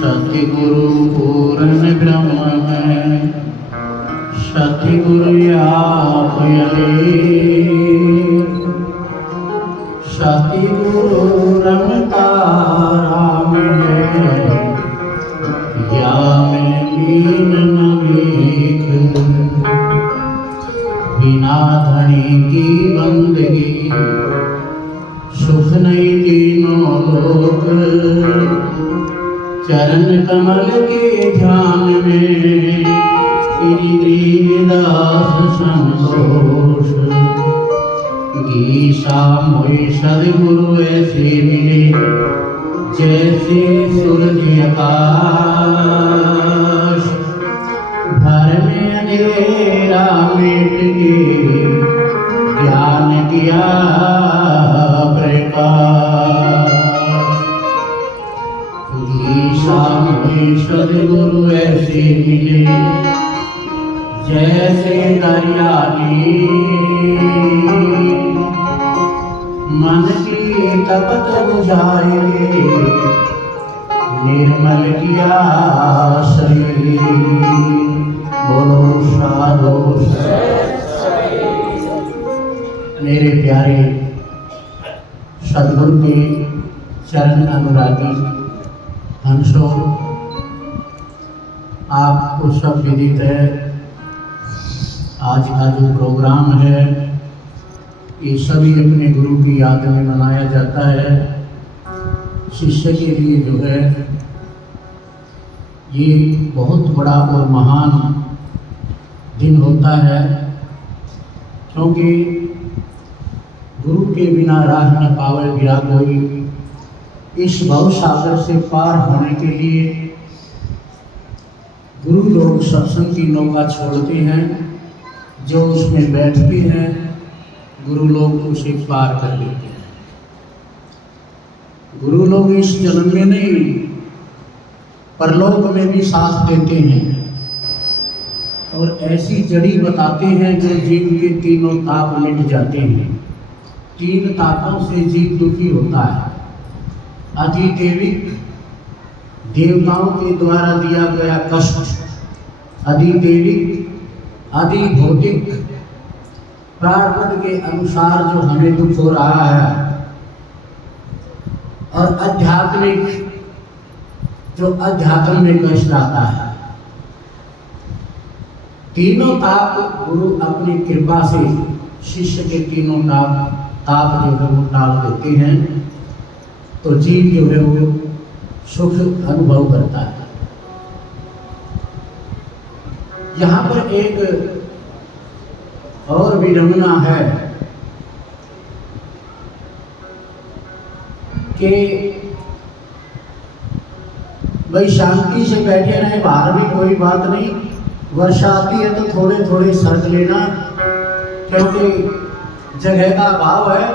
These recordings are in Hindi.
सतगुरु पूर्ण ब्रह्म है, सतगुरु आप अनेक। सतगुरु रमता राम है, या में लीन न लेख। बिना धनी की बंदगी सुख नहीं तीनों लोक। चरण कमल के ध्यान में श्री दीनदास संतोष। गीसा मोहि सद्गुरु ऐसे मिले, जैसे सूरज आकाश। भर में अंधेरा मिट के ज्ञान किया प्रकाश। गीसा मोहि सद्गुरु ऐसे मिले, जैसे दरिया मन की तपत बुझाए। निर्मल किया शरीर, बोलो साधु। मेरे प्यारे सद्गुरु के चरण अनुरागी हंसो, आपको सब विदित है आज का जो प्रोग्राम है ये सभी अपने गुरु की याद में मनाया जाता है। शिष्य के लिए जो है ये बहुत बड़ा और महान दिन होता है, क्योंकि गुरु के बिना राह न पावे गिरा कोई। इस भव सागर से पार होने के लिए गुरु लोग सत्संग की नौका छोड़ते हैं, जो उसमें बैठते हैं गुरु लोग उसे पार कर लेते हैं। गुरु लोग इस जन्म में नहीं परलोक में भी साथ देते हैं और ऐसी जड़ी बताते हैं जो जीव के तीनों ताप मिट जाते हैं। तीन तापों से जीव दुखी होता है। अधिदेविक, देवताओं के द्वारा दिया गया कष्ट। अधिदेविक, अधिभौतिक, प्रारब्ध के अनुसार जो हमें दुख हो रहा है। और आध्यात्मिक, जो अध्यात्म में कष्ट आता है। तीनों ताप गुरु अपनी कृपा से शिष्य के तीनों ताप जो है वो टाल देते हैं, तो जीव जो है वो सुख अनुभव करता है। यहाँ पर एक और विडंबना है कि भाई शांति से बैठे रहे, बाहर भी कोई बात नहीं, वर्षा आती है तो थोड़े थोड़े सर्द लेना, क्योंकि जगह का अभाव है।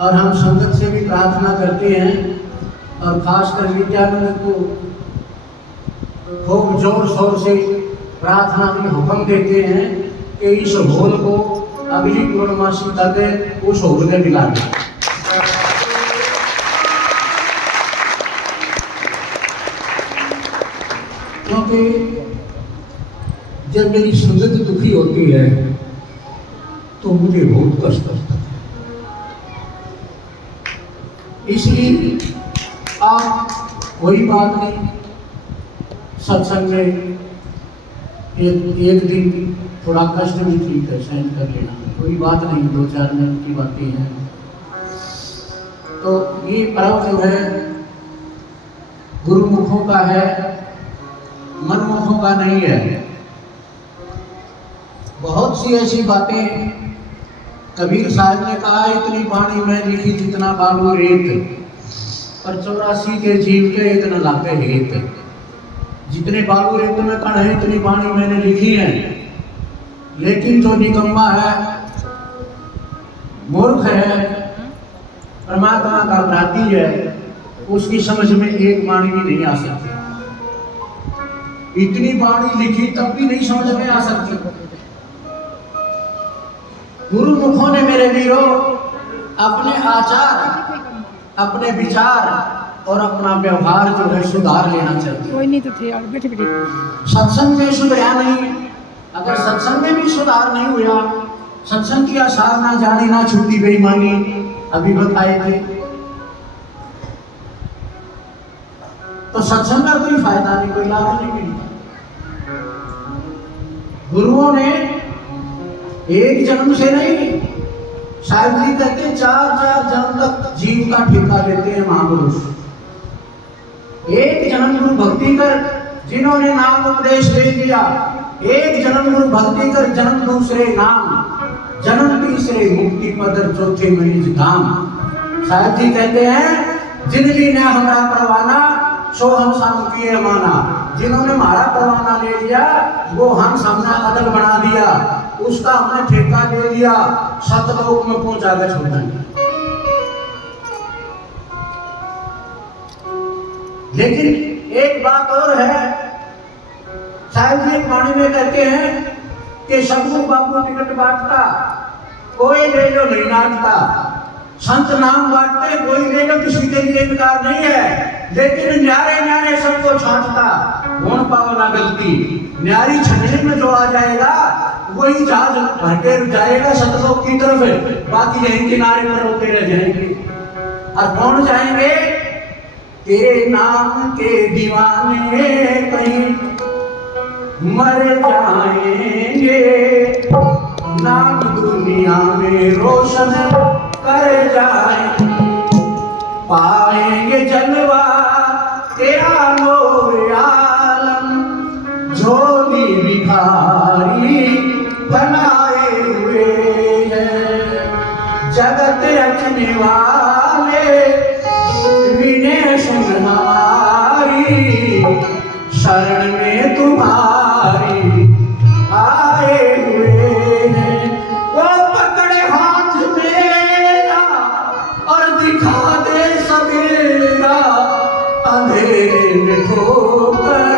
और हम संगत से भी प्रार्थना करते हैं और खासकर नित्यानंद को खूब जोर शोर से प्रार्थना में हुक्म देते हैं कि इस होल को अगली पूर्णमासी तक उस होल में मिला दें। क्योंकि जब मेरी संगत दुखी होती है तो मुझे बहुत कष्ट होता है। इसलिए आप कोई बात नहीं, सत्संग में एक दिन थोड़ा कष्ट भी ठीक है, सहन कर लेना, कोई बात नहीं, 2-4 मिनट की बातें हैं। तो ये पर्व जो है गुरुमुखों का है, मनमुखों का नहीं है। बहुत सी ऐसी बातें कबीर साहब ने कहा, इतनी पानी में लिखी जितना बालू रेत, पर 84 के जीव के इतना लाते हेत। जितने बालू रेत में कण है इतनी पानी मैंने लिखी है, लेकिन जो निकम्मा है, मूर्ख है, परमात्मा का अपराधी है, उसकी समझ में एक वाणी भी नहीं आ सकती। इतनी वाणी लिखी तब भी नहीं समझ में आ सकती। गुरु मुखों ने मेरे वीरों अपने आचार, अपने विचार और अपना व्यवहार जो है सुधार लेना चाहिए। कोई नहीं तो थे यार, बैठे बैठे सत्संग में सुधरा नहीं, अगर सत्संग में भी सुधार नहीं हुआ, सत्संग की आसार ना जाने ना छूटी बेईमानी, अभी बताए थे, तो सत्संग का कोई फायदा नहीं, कोई लाभ नहीं मिलता। गुरुओं ने एक जन्म से नहीं, साहिब जी कहते 4-4 जन्म तक जीव का ठेका लेते हैं महापुरुष। एक जन्म गुरु भक्ति कर जिन्होंने नाम उपदेश दे दिया, एक जन्म गुरु भक्ति कर जन्म दूसरे नाम, जन्म तीसरे मुक्ति पदर चौथे में निज धाम। साहिब जी कहते हैं जिनकी ने हमारा परवाना सो हम सामुखी माना, जिन्होंने हमारा परवाना ले लिया वो हम सामना अदल बना दिया, उसका हमने ठेका ले लिया, सतलोक में पहुंचा कर छोड़ना। लेकिन एक बात और है, साहिब जी एक वाणी में कहते हैं कि सतगुरु बाबू टिकट बांटता, कोई ले लो नहीं नाटता, संत नाम बांटते कोई ले लो किसी के लिए इनकार नहीं है, लेकिन न्यारे न्यारे सबको छांटता, कौन पावना गलती, न्यारी छटने में जो आ जाएगा वही जहाज भर के जाएगा सतलोक की तरफ, बाकी यहीं किनारे पर होते रह जाएंगे। और कौन जाएंगे? तेरे नाम के दीवाने कहीं मर जाएंगे, नाम दुनिया में रोशन कर जाए, पाएंगे जलवा तेरा नूर आलम, झोली भिखारी बनाए हुए हैं, जगत रचने वाले विनय सुन हमारी, शरण में तुम्हारी आए हुए हैं, वो पकड़े हाथ मेरा और दिखा दे सवेरा, अंधेरे में ठोकर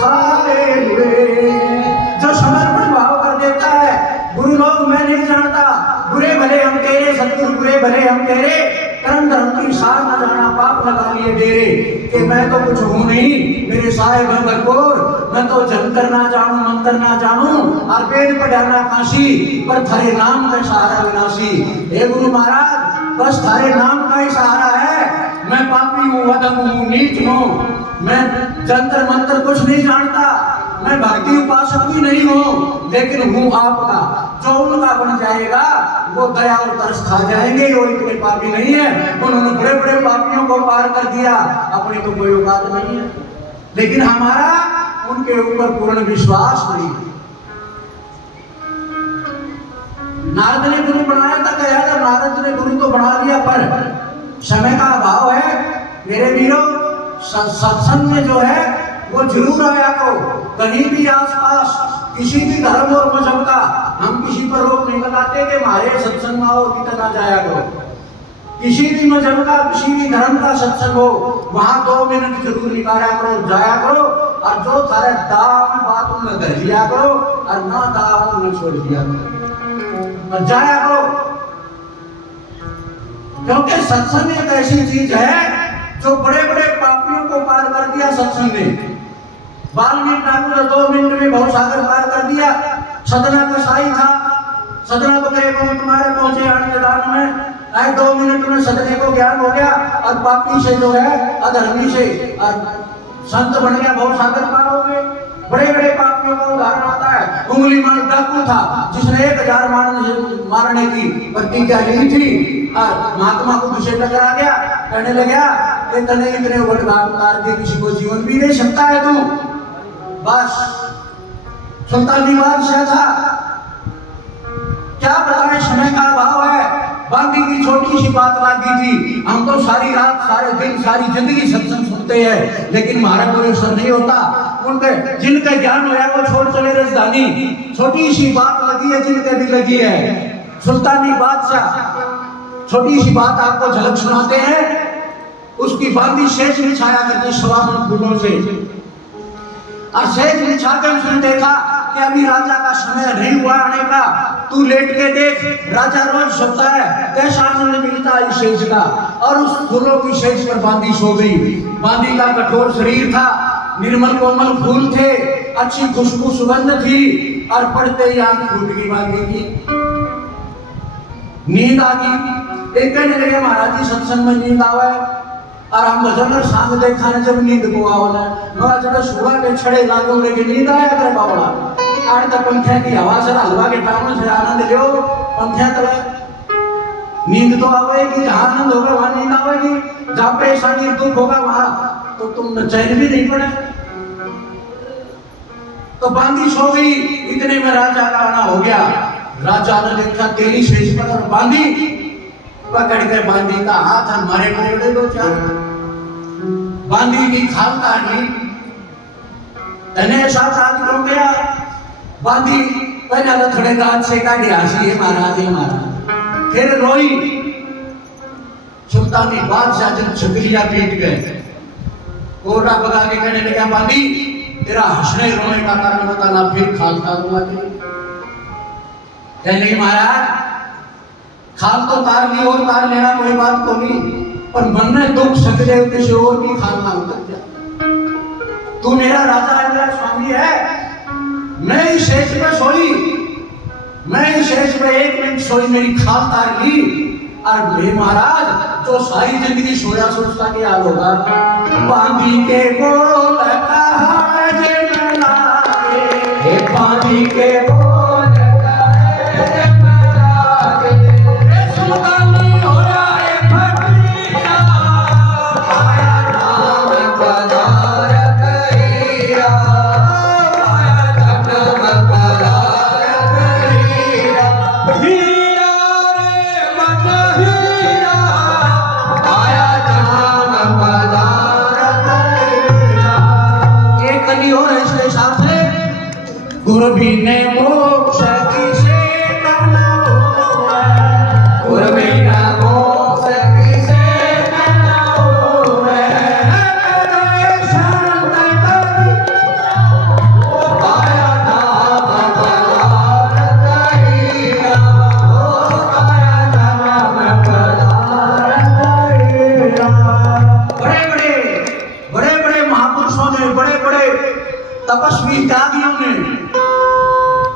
खाए हुए हैं। जो समर्पण भाव कर देता है, गुरु लोग मैं नहीं जानता, बुरे भले हम तेरे, सतगुरु बुरे भले हम तेरे, कर्म धर्म की सार न जाना, पाप लगा लिए डेरे, कि मैं तो कुछ हूं नहीं, मेरे साहेब है भरपूर, मैं तो जंतर ना जानू मंत्र ना जानू, और वेद पढ़ाना काशी, पर थारे नाम का सहारा विनाशी। हे गुरु महाराज बस थारे नाम का ही सहारा है, मैं पापी हूँ, अधम हूँ, नीच हूँ, मैं जंतर मंत्र कुछ नहीं जानता, मैं भक्ति उपासक भी नहीं हूँ, लेकिन हूँ आपका, जो उनका बन जाएगा वो दया और तरस खा जाएंगे, वो इतने पापी नहीं है, उन्होंने बड़े बड़े पापियों को पार कर दिया, अपनी तो कोई औकात नहीं है, लेकिन हमारा उनके ऊपर पूर्ण विश्वास नहीं है। नारद ने गुरु बनाया था, कहा था नारद ने गुरु तो बना लिया, पर समय का अभाव है मेरे वीरों, सत्संग में जो है वो जरूर आया करो, कहीं भी आसपास किसी भी धर्म और मजहब का हम किसी पर रोक नहीं लगाते कि हमारे सत्संग में और कितना जाया करो, किसी भी मजहब का किसी भी धर्म का सत्संग हो वहां 2 मिनट जरूर निकाला करो, जाया करो, और जो थारे दाम बात उनमें धर लिया करो, और ना दाम उनमें छोड़ दिया करो, और जाया करो, क्योंकि सत्संग एक ऐसी चीज है जो बड़े बड़े पापियों को पार कर दिया सत्संग ने। वाल्मीकि ठाकुर 2 मिनट में बहुत सागर पार कर दिया, सदना कसाई था, सदना बकरे को तुम्हारे पहुंचे अन्नदान में, आए 2 मिनट में सदने को ज्ञान हो गया, और पापी से जो है अधर्मी से और संत बन गया, बहुत सागर पार हो गए। बड़े बड़े पापियों का उदाहरण आता है, उंगली मार डाकू था जिसने 1000 मारने की प्रतिज्ञा ली थी, और महात्मा को दूसरे टकरा गया, कहने लगा कि तने इतने उठगाट उतार के किसी को जीवन भी नहीं सकता है तू, बस सुल्तानी बादशाह था, क्या बताएं समय का अभाव है, बाकी की छोटी सी बात लागी थी, हम तो सारी रात सारे दिन सारी जिंदगी सत्संग सुनते हैं, लेकिन हमारा कोई असर नहीं होता, उनके जिनका ज्ञान होया वो छोड़ चले राजधानी, छोटी सी बात लगी है जिनके भी लगी है। सुल्तानी बादशाह छोटी सी बात आपको झलक सुनाते हैं, उसकी बांदी शेष बिछाया करती 125 फूलों से, और शेष बिछा कर उसने देखा कि अभी राजा का समय नहीं हुआ आने का, तू लेट के देख, राजा रोज सोता है, कैसा आनंद मिलता है इस सेज का। और उस फूलों की सेज पर बांदी सो गई। बांदी का कठोर शरीर था, निर्मल कोमल फूल थे, अच्छी खुशबू सुगंध थी, और पड़ते ही आंख फूट गई बांदी की। नींद आ गई। एक कहने लगे महाराज जी सत्संग में नींद आवे और हम भजन और सांग देखाने जब नींद को आवना नोरा जब सुबह के छड़े लागो लेके नींद आया करे बावड़ा आड़ तक पंखे की हवा से हलवा के टाउन से आनंद लियो। पंखे तले नींद तो आवेगी, जहां आनंद होगा वहां नींद आवेगी, जहां परेशानी दुख होगा वहां तो तुम चैन भी नहीं पड़े। तो बांदी सो गई। इतने में राजा का आना हो गया। राजा ने देखा तेरी शेष पर और बांदी पकड़ के बांदी का हाथ हमारे पकड़े दो चार। बांदी की खाल काट ली। तने साथ हाथ हो गया। बांदी पहले तो थोड़े दांत से काटे हंसी है महाराज। फिर रोई। सुल्तानी बादशाह जब छकलिया पीट गए, कोटा बगा के कहने लगा बांदी तेरा हंसने रोने का कारण बताना, फिर खाल तारूंगा तेरी। कहने महाराज खाल तो तार ली और तार लेना कोई बात को नहीं, पर मन में दुख सकते हो किसी और की खाल ना उतर जा। तू मेरा राजा है, मेरा स्वामी है। मैं इस शेष पे सोई, मैं इस शेष पे 1 मिनट सोई, मेरी खाल तार ली। और हे महाराज जो सारी जिंदगी सोया सोचता क्या हाल होगा। बांदी के बोल कहा जे मना के, बांदी के बोल गुरबिने मोक्ष किसे करना है, गुरबिना मोक्ष किसे करना है। शांत करी ओ पाया नाम पदार्थ कहिया, ओ पाया नाम पदार्थ कहिया। बड़े बड़े महापुरुषों ने, बड़े बड़े तपस्वी त्यागियों ने,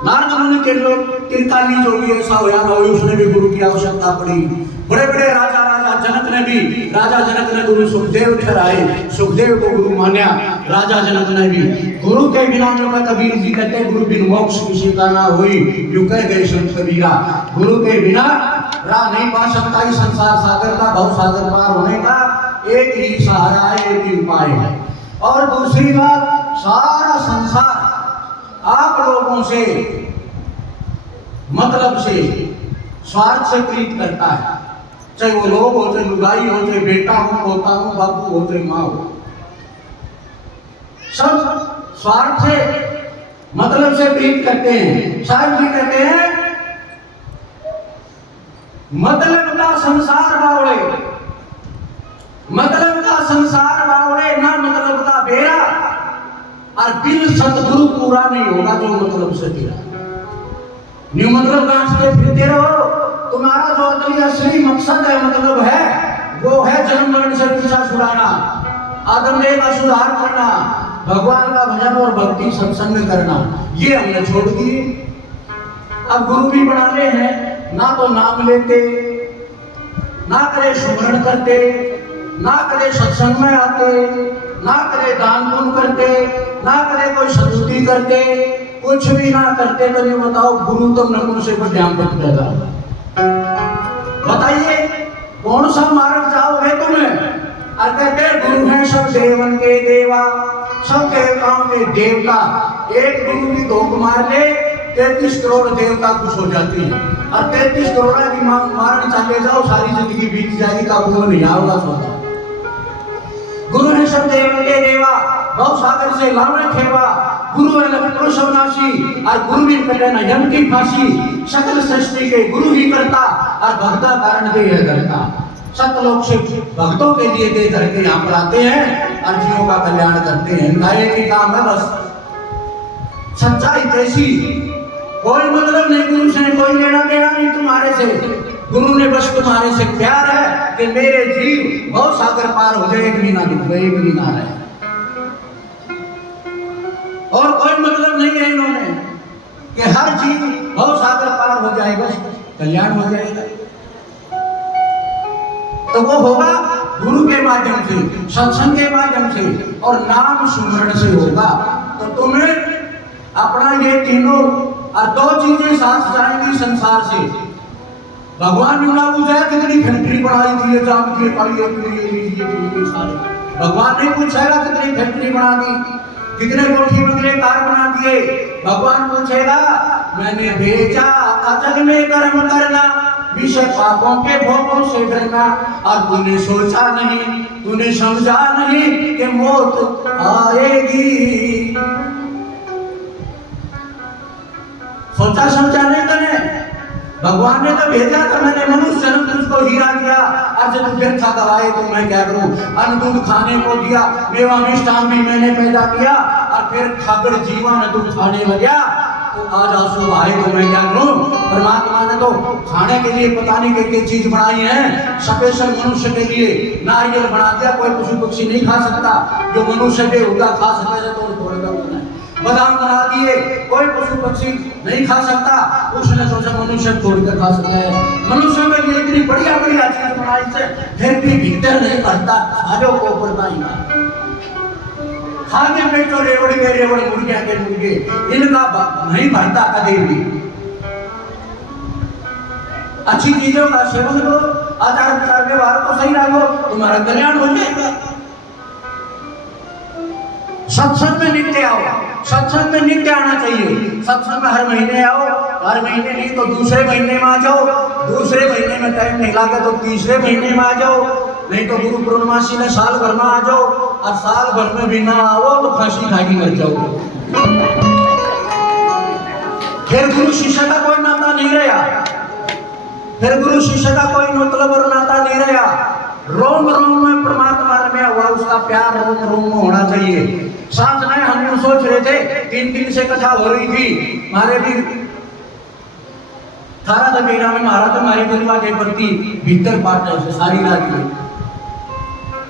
नारद मुनि के लोग तिरकाली जो भी ऐसा होया ना हुई, उसने भी गुरु की आवश्यकता पड़ी। बड़े बड़े राजा राजा जनक ने गुरु सुखदेव ठहराए, सुखदेव को गुरु मान्या। राजा जनक ने भी गुरु के बिना उनका कबीर जी कहते गुरु बिन मोक्ष किसी का ना हुई, यूं कह गए संत कबीरा। गुरु के बिना राह नहीं पा सकता। इस संसार सागर का, भव सागर पार होने का एक ही सहारा है, एक ही उपाय है। और दूसरी बात, सारा संसार आप लोगों से मतलब से स्वार्थ से प्रीत करता है। चाहे वो लोग हो, चाहे लुगाई हो, चाहे बेटा हो, पोता हो, बापू हो, चाहे माँ हो, सब स्वार्थ से मतलब से प्रीत करते हैं। साहब जी कहते हैं मतलब का संसार बावड़े, मतलब का संसार बावड़े ना मतलब का बेरा, और बिन सतगुरु पूरा नहीं होगा जो मतलब से तेरा। न्यू मतलब गांठते फिरते रहो। तुम्हारा जो असली मकसद है, मतलब है, वो है जन्म मरण से पीछा छुड़ाना, आदमदेह का सुधार करना, भगवान का भजन और भक्ति सत्संग करना। ये हमने छोड़ दिए। अब गुरु भी बनाने हैं, ना तो नाम लेते, ना करे सुमरण करते, ना करे सत्संग में आते, ना करे दान पुण्य करते, ना करे कोई सतुति करते, कुछ भी ना करते। तो ये बताओ गुरु तो नमून से पर ध्यान रख देगा। बताइए कौन सा मार्ग जाओगे तुम्हें। और कहते गुरु है सब देवन के देवा, सब देवताओं के देवता। एक गुरु की धोख मार ले 33 करोड़ देवता खुश हो जाते हैं। और 33 करोड़ की मारने चले जाओ, सारी जिंदगी बीत जाएगी, काबू में नहीं आओगा। सोचा गुरु है सब देवन के देवा, भव सागर से लावण खेवा, गुरु है लखन सवनाशी, और गुरु भी कटे न यम की फांसी। सकल सृष्टि के गुरु ही करता, और भक्ता कारण दे है करता। सतलोक से भक्तों के लिए दे करके यहाँ पर आते हैं और जीवों का कल्याण करते हैं। इनका एक ही काम है बस, सच्चाई कैसी कोई मतलब नहीं गुरु से, कोई लेना देना नहीं तुम्हारे से। गुरु ने बस तुम्हारे से प्यार है कि मेरे जीव बहुत सागर पार हो जाए, एक भी ना डूबे, एक भी ना रहे। और कोई मतलब नहीं है इन्होंने कि हर जीव बहुत सागर पार हो जाए, बस कल्याण हो जाएगा। तो वो होगा गुरु के माध्यम से, सत्संग के माध्यम से और नाम सुमरण से होगा। तो तुम्हें अपना ये तीनों और दो चीजें साथ जाएंगी संसार से। भगवान ने ना पूछा कितनी फैक्ट्री बनाई थी, जाम की सारे भगवान ने पूछेगा कितनी फैक्ट्री बना दी, कितने कोठी बंगले कार बना दिए। भगवान पूछेगा मैंने भेजा था जग में कर्म करना, विषय पापों के भोगों से डरना, और तूने सोचा नहीं, तूने समझा नहीं कि मौत आएगी। सोचा समझा नहीं तने। भगवान ने तो भेजा था, मैंने मनुष्य जन्म तुझको हीरा दिया, आज तू व्यर्था गवाए तो मैं क्या करूं। अन्न दूध खाने को दिया, मेवा मिष्ठान भी मैंने पैदा किया, और फिर खाकर जीवन तू खाने लगा तो आज आंसू आए तो मैं क्या करूं। परमात्मा ने तो खाने के लिए पता नहीं क्या चीज बनाई है, स्पेशल मनुष्य के लिए नारियल बना दिया। कोई पशु पक्षी नहीं खा सकता, जो मनुष्य के होगा खा सकता है तो थोड़ा उसने बादाम बना दिए, कोई पशु पक्षी नहीं खा सकता, उसने सोचा मनुष्य तोड़कर खा सकता है। मनुष्य में ये इतनी बढ़िया बढ़िया चीज बनाई से फिर भी भीतर नहीं भरता, खाजो को पड़ता ही ना। खाने में तो रेवड़ के रेवड़, मुर्गिया के मुर्गे, इनका नहीं भरता कभी भी। अच्छी चीजों का सेवन करो, आचार विचार व्यवहार को सही रखो, तुम्हारा कल्याण हो जाएगा। सत्संग में नित्य आओ, सत्संग में नित्य आना चाहिए। सत्संग में हर महीने आओ, हर महीने नहीं तो दूसरे महीने में आ जाओ, दूसरे महीने में टाइम नहीं लगा तो तीसरे महीने में आ जाओ, नहीं तो गुरु पूर्णमासी में साल भर में आ जाओ, और साल भर में भी ना आओ तो फांसी खाई मर जाओ। फिर गुरु शिष्य का कोई नाता नहीं रहा, फिर गुरु शिष्य का कोई मतलब और नाता नहीं रहा। रोम रोम में परमात्मा में हुआ उसका प्यार रोम रोम में होना चाहिए। सांझ में हम यूं सोच रहे थे, 3 दिन से कथा हो रही थी, हमारे भी थारा दबेरा में महाराज हमारी दुनिया के प्रति भीतर पाठ से सारी रात में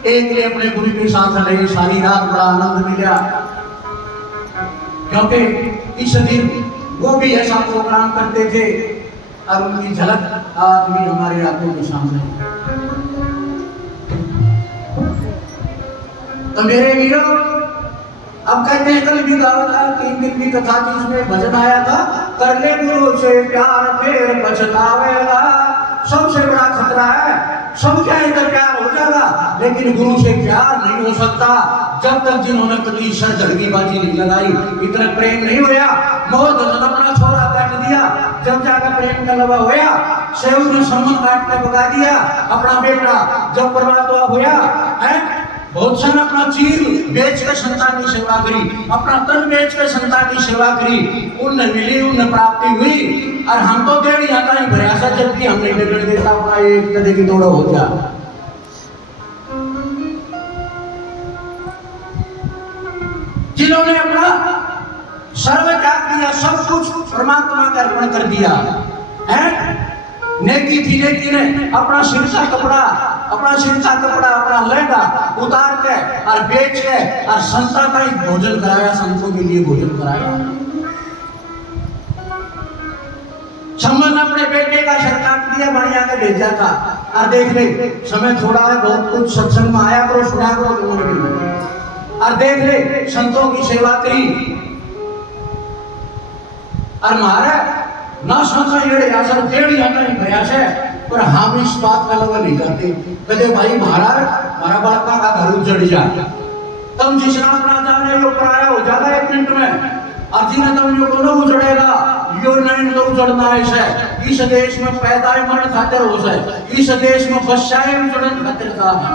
एक ने अपने गुरु के साथ रहे, सारी रात बड़ा आनंद मिला, क्योंकि इस दिन वो भी ऐसा प्रोग्राम करते थे और उनकी झलक आज भी हमारे आंखों के सामने। तो मेरे वीरों, अब कहते हैं कल भी गाँव था, 3 दिन की कथा थी, उसमें भजन आया था, कर ले गुरु से प्यार फिर पछतावेगा। सबसे बड़ा खतरा है, सब चाहे तो प्यार हो जाएगा, लेकिन गुरु से प्यार नहीं हो सकता जब तक जिन्होंने कभी सर धड़की बाजी नहीं लगाई, इतना प्रेम नहीं होया। मोह धन अपना छोरा काट दिया, जब जाकर प्रेम का लवा होया, सेव ने समन काट के भगा दिया अपना बेटा, जब परमात्मा होया है। बहुत सन अपना चीर बेच के संतान की सेवा करी, अपना तन बेच के संतान की सेवा करी, उन्हें मिली, उन्हें प्राप्ति हुई। और हम तो देड़ जाता ही भरिया सा, जबकि हमने डेढ़ देता अपना एक कदे की दौड़ा हो गया। जिन्होंने अपना सर्व त्याग दिया, सब कुछ परमात्मा का अर्पण कर दिया है। नेकी थी, नेकी ने अपना सिर का कपड़ा, अपना लहंगा उतार के और बेच के और संता का ही भोजन कराया, संतों के लिए भोजन कराया। सम्मान अपने बेटे का सर काट दिया, बढ़िया के भेजा था, और देख ले समय थोड़ा है, बहुत कुछ सत्संग में आया करो, सुना करो, और देख ले संतों की सेवा करी। और महाराज ना संता ये आसर टेढ़ी आता ही प्रयास है, पर हम इस बात का लगा नहीं करते। कहते भाई महाराज हमारा बापा का घर उजड़ जाए, तुम जिसना अपना जाने यो पराया हो जाएगा 1 मिनट में, और जिन्हें तुम यो को न उजड़ेगा, यो नहीं तो उजड़ना है। इस देश में पैदा मरण खातिर हो जाए, इस देश में बच्चाएं उजड़न खातिर का है।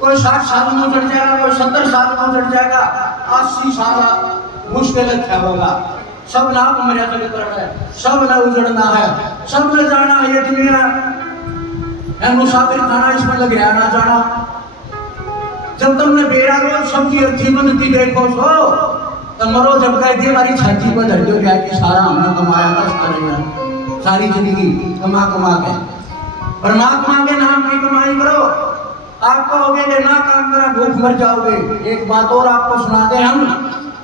कोई 60 साल में उजड़ जाएगा, कोई 70 साल में उजड़ जाएगा, 80 साल मुश्किल है होगा। सब नाम मर्यादा के तरफ है, सब न उजड़ना है, सब न जाना है। ये दुनिया है मुसाफिर खाना, इसमें लग गया ना जाना। जब तुमने बेरा रोज सबकी अच्छी बनती देखो सो, तो मरो जब कह दिए हमारी छाती पर धर दो क्या कि सारा हमने कमाया था सारी जिंदगी कमा कमा के परमात्मा के नाम की कमाई करो। आप कहोगे कि ना काम करा भूख मर जाओगे। एक बात और आपको सुना दे हम,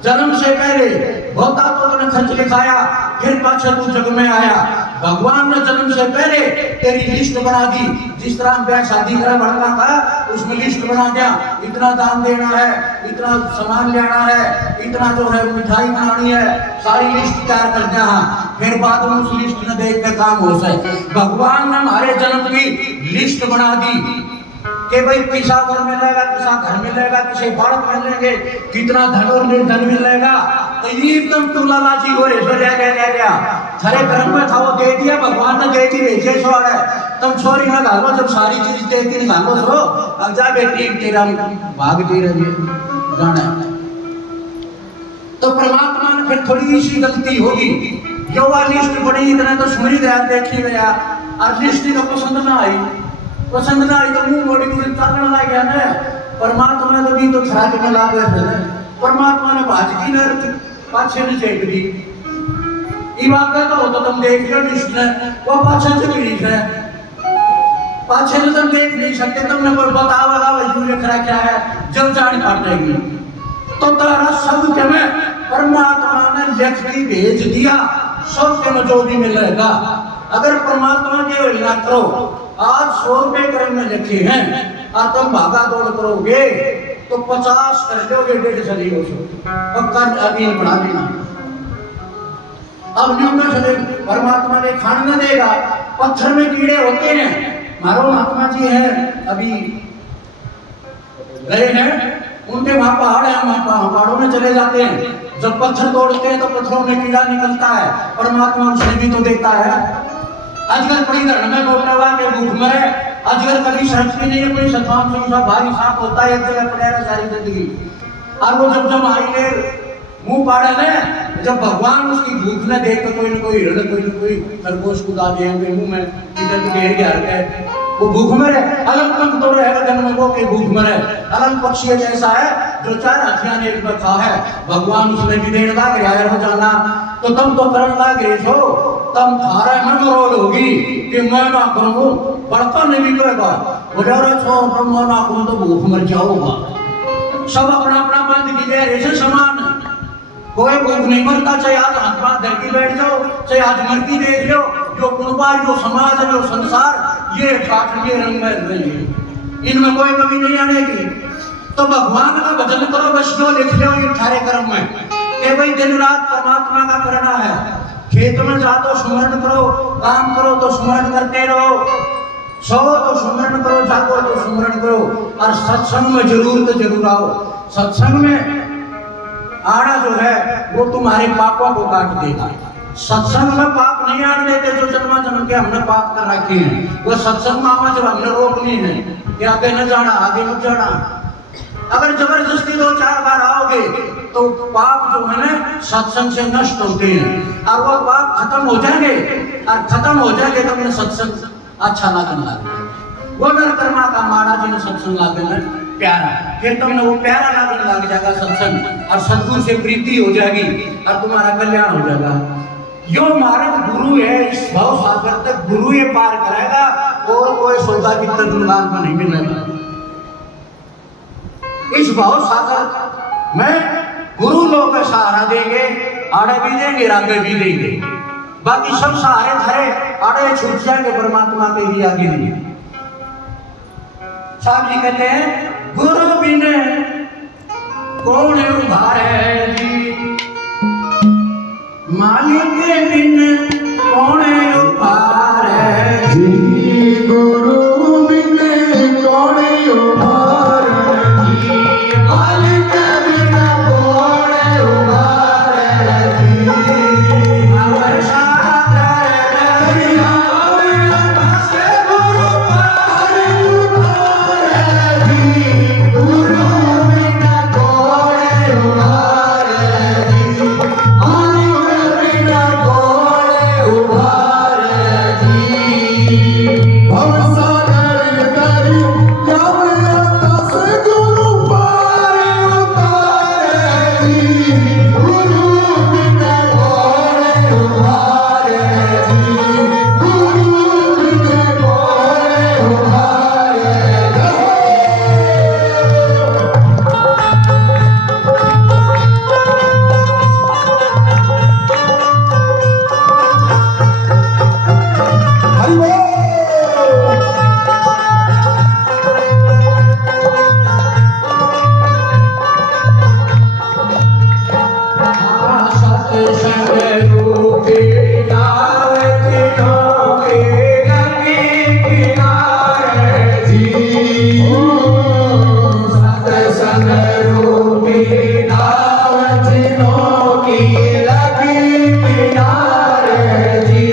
जन्म से पहले होता तो तूने खर्च लिखाया, फिर पाछे तू जग में आया। भगवान ने जन्म से पहले तेरी लिस्ट बना दी। जिस तरह ब्याह शादी करा बढ़ना था उसमें लिस्ट बना दिया, इतना दान देना है, इतना सामान लेना है, इतना जो है मिठाई बनानी है, सारी लिस्ट तैयार कर दिया। फिर बाद में उस लिस्ट में देख के काम हो सके। भगवान ने हमारे जन्म की लिस्ट बना दी कि भाई किसा घर मिलेगा, किसा घर मिलेगा, किसे बालक मिलेंगे, कितना धन और निर्धन मिलेगा। तो ये एकदम तुलालाजी हो रही है। थारे कर्म में था वो दे दिया, भगवान ने दे दी भेजे छोड़ है। तुम छोरी ना घालो, जब सारी चीज दे दी निकालो सो अब जा बेटी तेरा भाग दे रही जाना। तो परमात्मा ने फिर थोड़ी सी गलती होगी, जो वाली लिस्ट बड़ी इतना तो सुनी गया, देखी गया और लिस्ट को पसंद ना आई, पसंद ना आई तो मुंह मोड़ी मुझे चाटने लग गया ना। परमात्मा ने भी तो छाट में ला गए। परमात्मा ने भाजकी ने पाछे ने चेक दी। इवाका तो तुम देख लो लिस्ट ने वो पाछे से लिख है, पाछे ने तुम देख नहीं सकते। तुमने कोई बताओगा वही लिख रहा क्या है, जब जान काटेगी। तो तारा सब के में परमात्मा ने लिख के भेज दिया, सब के में जो भी मिलेगा। अगर परमात्मा के ना करो, आज 100 रुपए कर्म में लिखे हैं और तुम भागा दौड़ करोगे तो 50 कर दोगे, 150 हो पक्का अधीन बढ़ा देना। अब न्यून चले परमात्मा ने खाने न देगा। पत्थर में कीड़े होते हैं। मारो महात्मा जी हैं अभी गए हैं, उनके वहां पहाड़ है, वहां पहाड़ों में चले जाते हैं। जब पत्थर तोड़ते हैं तो पत्थरों में कीड़ा निकलता है, परमात्मा उसे भी तो देता है। अजगर बड़ी धरण में बोलता के भूख मरे, अजगर कभी सड़ती नहीं है, कोई सतान से उसका भारी सांप होता है, एक जगह पड़ेगा सारी जिंदगी। और वो जब आई ले मुंह पाड़े में, जब भगवान उसकी भूख ने देख तो कोई न कोई हिरण, कोई न कोई खरगोश कूदा दे मुंह में, इधर घेर घेर के वो भूख मरे। अलग पंख तो रहेगा जन्म को कि भूख मरे। अलग पक्षी ऐसा है जो 4 हथियार एक पर खा है, भगवान उसने भी देने लग गया हो जाना। तो तुम तो करने लग गए हो, तुम थारे मन रोल होगी कि मैं ना करूं, बड़का नहीं निकलेगा। वजह छोड़ तुम ना करूं तो भूख मर जाओगा। सब अपना अपना बंद की ऐसे समान, कोई भूख नहीं मरता। चाहे आज हाथ पाथ धर के बैठ जाओ, चाहे आज मरती देख लो। जो कुनबा, जो समाज, जो संसार, ये ठाठ ये रंग में रही है, इनमें कोई कमी नहीं आने की। तो भगवान का भजन करो, वैष्णव लिख लो ये थारे कर्म में कि भाई दिन रात परमात्मा का करना है। खेत में जा तो सुमरण करो, काम करो तो सुमरण करते रहो, सो तो सुमरण करो, जागो तो सुमरण करो। और सत्संग में जरूर आओ। सत्संग में आना जो है वो तुम्हारे पापों को काट देगा। सत्संग में पाप नहीं आने देते जो जन्म जन्म के हमने पाप कर रखे हैं। वो सत्संग में आवा जब हमने रोकनी है कि आगे न जाना, आगे मत जाना। अगर जबरदस्ती 2-4 बार आओगे तो पाप जो है ना सत्संग से नष्ट होते हैं और वो पाप खत्म हो जाएंगे। और खत्म हो जाएंगे तो अपने सत्संग अच्छा लगने लगेगा। वो नरकर्मा का माड़ा जिन्हें सत्संग लगने प्यारा, फिर तुमने वो प्यारा लगने लग जाएगा सत्संग, और सदगुरु से प्रीति हो जाएगी और तुम्हारा कल्याण हो जाएगा। यो मार्ग गुरु है, इस भाव सागर तक गुरु ये पार कराएगा और कोई सौदा की दुकान पर नहीं मिलेगा। इस भाव सागर में गुरु लोग का सहारा देंगे, आड़े भी देंगे, आगे भी देंगे। बाकी सब सहारे धरे आड़े छूट जाएंगे, परमात्मा के लिए आगे नहीं। साहब जी कहते हैं गुरु बिन कौन उभारे जी, मालिक बिन कौन उभारे जी, गुरु बिन कौन उभारे जी, मालिक बिन कौन उभारे जी। अवर सागर दरिया से गुरु पार उभारे जी, गुरु बिन कौन उभारे जी, मालिक बिन कौन उभारे। रूपी नाव जिनों की लगी किनारे जी।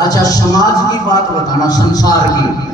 अच्छा समाज की बात बताना, संसार की।